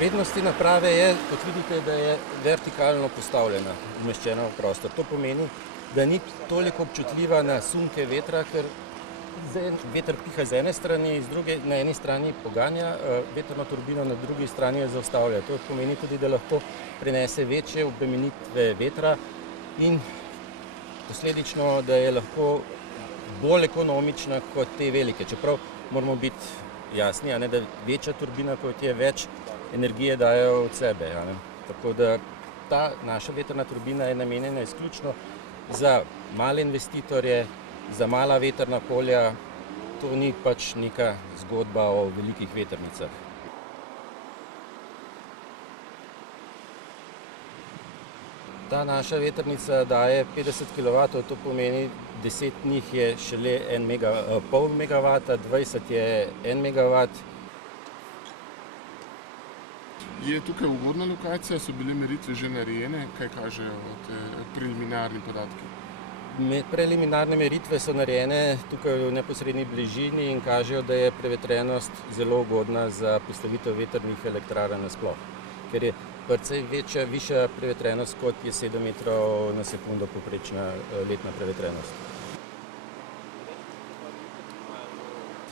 Prednosti naprave je, kot vidite, da je vertikalno postavljena, umeščena v prostor. To pomeni, da ni toliko občutljiva na sunke vetra, ker veter piha z ene strani, na eni strani poganja vetrno turbino, na drugi strani jo zaustavlja. To pomeni tudi, da lahko prenese večje obremenitve vetra in posledično, da je lahko bolj ekonomična kot te velike. Čeprav moramo biti jasni, da večja turbina kot je več energije dajo od sebe. Tako da ta naša vetrna turbina je namenjena izključno za male investitorje, za mala vetrna polja. To ni pač neka zgodba o velikih vetrnicah. Ta naša vetrnica daje 50 kW, to pomeni 10 njih je šele pol megavata, 20 je 1 megavat. Je tukaj ugodna lokacija, so bile meritve že narejene, kaj kažejo preliminarni podatki? Preliminarne meritve so narejene tukaj v neposredni bližini in kažejo, da je prevetrenost zelo ugodna za postavitev vetrnih elektrarn nasploh, ker je precej višja prevetrenost, kot je 7 metrov na sekundo povprečna letna prevetrenost.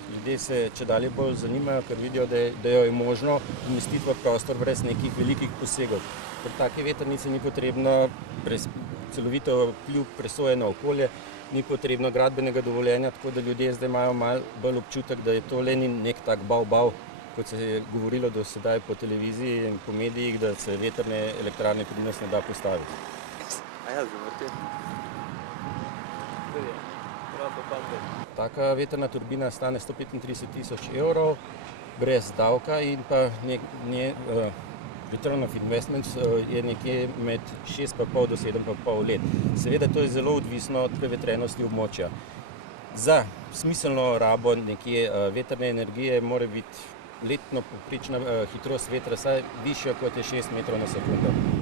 Ljudje se čedalje bolj zanimajo, ker vidijo, da jo je možno umestiti v prostor brez nekih velikih posegov. Ker take vetrnice ni potrebno celovito vpliv presoje na okolje, ni potrebno gradbenega dovoljenja, tako da ljudje zdaj imajo malo bolj občutek, da je to le nek tak bav, kot se je govorilo do sedaj po televiziji in po medijih, da se vetrne elektrarne pri nas ne da postaviti. Taka vetrna turbina stane 135 000 evrov, brez davka in pa return of investment je nekje med 6,5 do 7,5 let. Seveda to je zelo odvisno od prevetrenosti območja. Za smiselno rabo nekje vetrne energije mora biti letno povprečna hitrost vetra vsaj višja, kot je 6 metrov na sekundo.